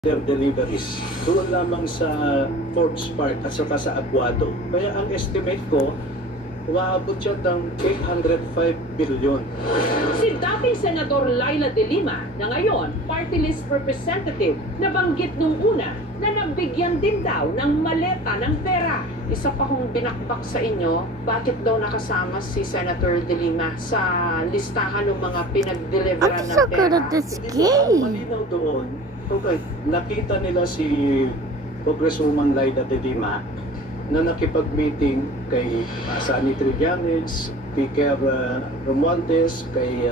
their deliveries doon lamang sa Forbes Park at saka sa Aguado. Kaya ang estimate ko, umaabot siya ng 805 billion. Si dating Senador Laila De Lima na ngayon party list representative nabanggit nung una na nabigyan din daw ng maleta ng pera. Isa pa kong binakbak sa inyo, bakit daw nakasama si Senator De Lima sa listahan ng mga pinag-deliveran I'm ng so pera? good at this Hindi ko game. malinaw doon. Okay, nakita nila si Congresswoman Laila De Lima na nakipag-meeting kay Sani Trillanes, Piquer Romualdez, kay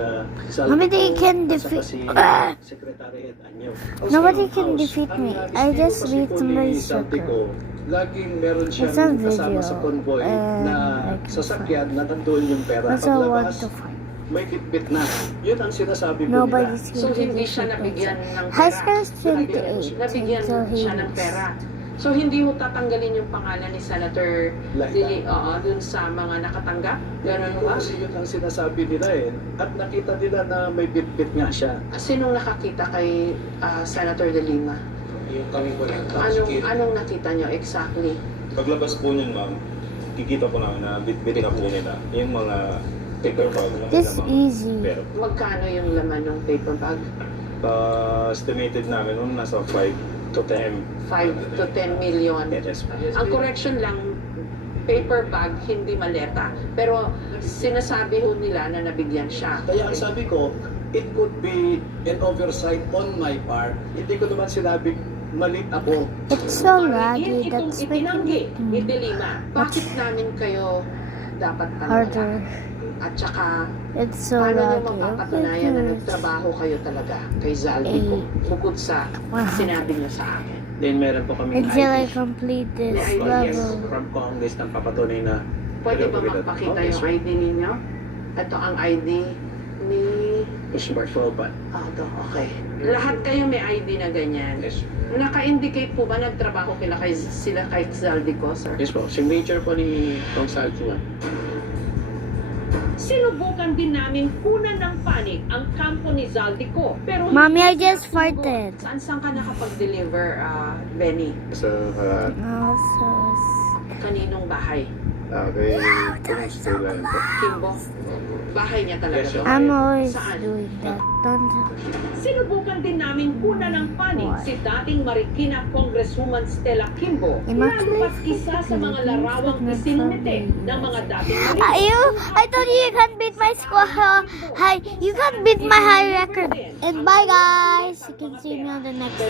Salvo, Nobody can at saka defeat- si Secretary Ed Anyo. Nobody Sa can House, defeat ang, me. estilo I just kasi read po my ni Saltico, laging meron It's a siyang kasama video, sa convoy and na I can sasakyan na nandoon yung pera. That's all I want Paglabas, to find. may bitbit na. Yun ang sinasabi po Nobody's nila. So going to hindi siya defeat nabigyan me. ng High pera. score is 28 Nabigyan until he siya ng leaves. pera. So hindi mo tatanggalin yung pangalan ni Senator Dili, dun sa mga nakatanggap? Ganun ba? Kasi yun ang sinasabi nila eh. At nakita nila na may bitbit nga siya. Sinong nakakita kay Senator De Lima? Yung kami po rin. Anong nakita nyo exactly? Paglabas po niyan, ma'am, kikita po namin na bit-bit na po nila. Yung mga paper bag na This mga easy. pera. Magkano yung laman ng paper bag? Estimated namin noon nasa 5 to 10. 5 to 10 million. Yes. Ang correction lang, paper bag, hindi maleta. Pero sinasabi ho nila na nabigyan siya. Kaya ang sabi ko, it could be an oversight on my part. Hindi ko naman sinabi mali ako. It's so Marigin laggy. itong That's itinanggi making ni it De Lima. Bakit namin kayo dapat harder. At saka, It's so paano nyo laggy. mapapatunayan na nagtrabaho kayo talaga kay Zaldico? Bukod sa Wow. sinabi nyo sa akin. Then meron po kami Until I complete this level. from Congress ng papatunay na Pwede ba magpakita yung ID ninyo? Ito ang ID ni... Smart Foban. Okay. Lahat kayo may ID na ganyan. Yes. Naka-indicate po ba nagtrabaho sila kay Zaldico, sir? Yes po, signature po ni Kong Saltuan. Sinubukan din namin kunan ng panig ang kampo ni Zaldico. Pero Mommy, I hindi just sila sumagot. farted. Saan ka nakapag-deliver, Benny? Sa Also, Kaninong bahay? kay Kailan po. Kimbo? Bahay niya talaga Yes, sir. to? I'm always Saan? doing that. Don't. Sinubukan din namin kunan ng panig si dating Marikina Congresswoman Stella Kimbo na isa sa mga larawang isinumite ng mga dating I told you you can't beat my score high. You can't beat my high record. And bye guys. You can see me on the next